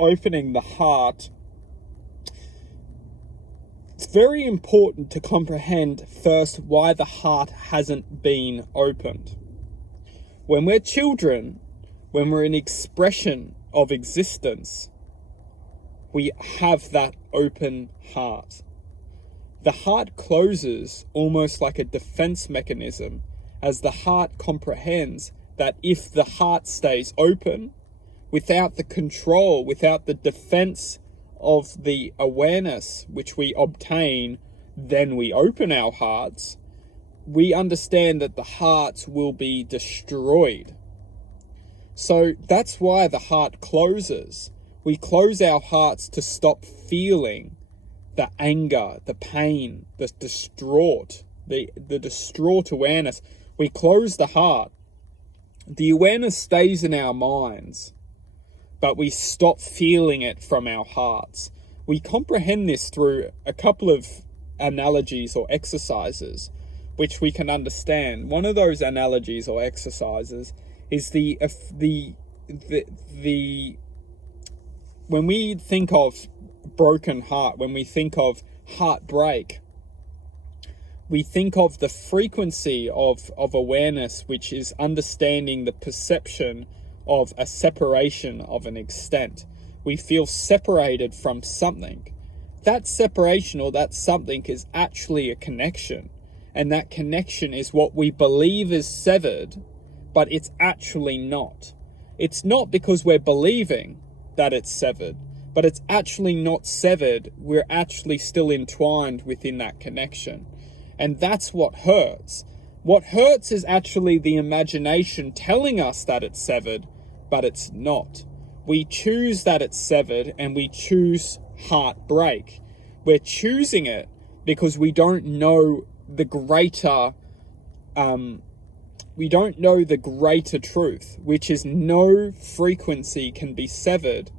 opening the heart, it's very important to comprehend first why the heart hasn't been opened. When we're children, when we're an expression of existence, we have that open heart. The heart closes almost like a defense mechanism, as the heart comprehends that if the heart stays open, without the control, without the defense of the awareness which we obtain, then we open our hearts, we understand that the hearts will be destroyed. So that's why the heart closes. We close our hearts to stop feeling the anger, the pain, the distraught awareness. We close the heart. The awareness stays in our minds, but we stop feeling it from our hearts. We comprehend this through a couple of analogies or exercises which we can understand. One of those analogies or exercises is when we think of broken heart, when we think of heartbreak, we think of the frequency of awareness, which is understanding the perception of a separation of an extent. We feel separated from something. That separation or that something is actually a connection. And that connection is what we believe is severed, but it's actually not. It's not because we're believing that it's severed, but it's actually not severed. We're actually still entwined within that connection. And that's what hurts. What hurts is actually the imagination telling us that it's severed, but it's not. We choose that it's severed and we choose heartbreak. We're choosing it because we don't know the greater truth, which is no frequency can be severed.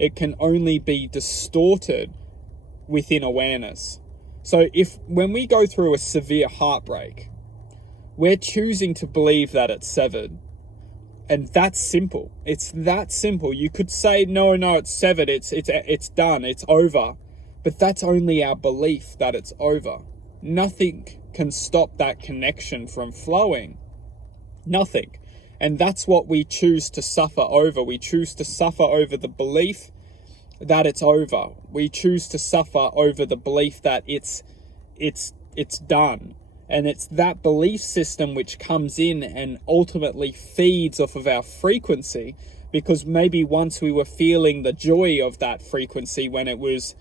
It can only be distorted within awareness. So when we go through a severe heartbreak, we're choosing to believe that it's severed. And that's simple. It's that simple. You could say, no, it's severed. It's done. It's over. But that's only our belief that it's over. Nothing can stop that connection from flowing. Nothing. And that's what we choose to suffer over. We choose to suffer over the belief that it's over. We choose to suffer over the belief that it's done. And it's that belief system which comes in and ultimately feeds off of our frequency, because maybe once we were feeling the joy of that frequency when it was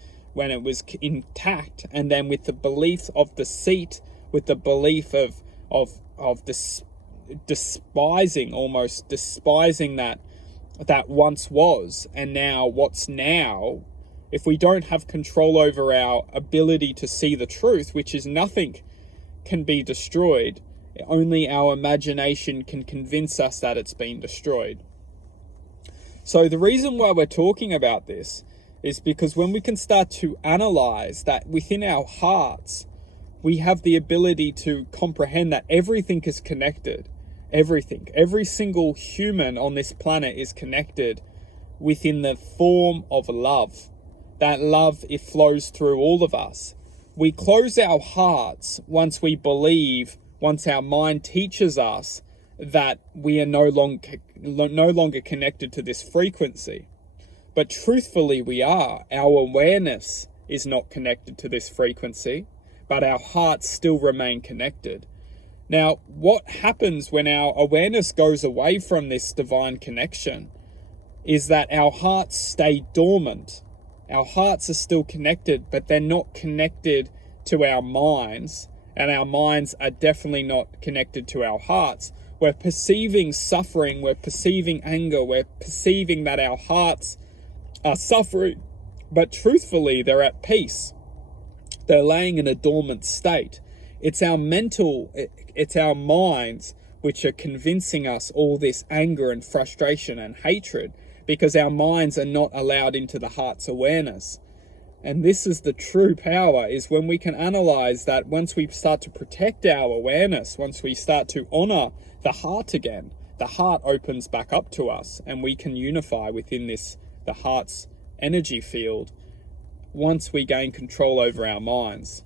intact, and then with the belief of deceit, with the belief of despising that once was, and now what's now, if we don't have control over our ability to see the truth, which is nothing can be destroyed, only our imagination can convince us that it's been destroyed. So the reason why we're talking about this is because when we can start to analyze that within our hearts, we have the ability to comprehend that everything is connected. Everything, every single human on this planet is connected within the form of love. That love, it flows through all of us. We close our hearts once we believe, once our mind teaches us that we are no longer connected to this frequency. But truthfully, we are. Our awareness is not connected to this frequency, but our hearts still remain connected. Now, what happens when our awareness goes away from this divine connection is that our hearts stay dormant. Our hearts are still connected, but they're not connected to our minds, and our minds are definitely not connected to our hearts. We're perceiving suffering, we're perceiving anger, we're perceiving that our hearts are suffering, but truthfully, they're at peace. They're laying in a dormant state. It's our minds which are convincing us all this anger and frustration and hatred, because our minds are not allowed into the heart's awareness. And this is the true power, is when we can analyze that once we start to protect our awareness, once we start to honor the heart again, the heart opens back up to us and we can unify within the heart's energy field once we gain control over our minds.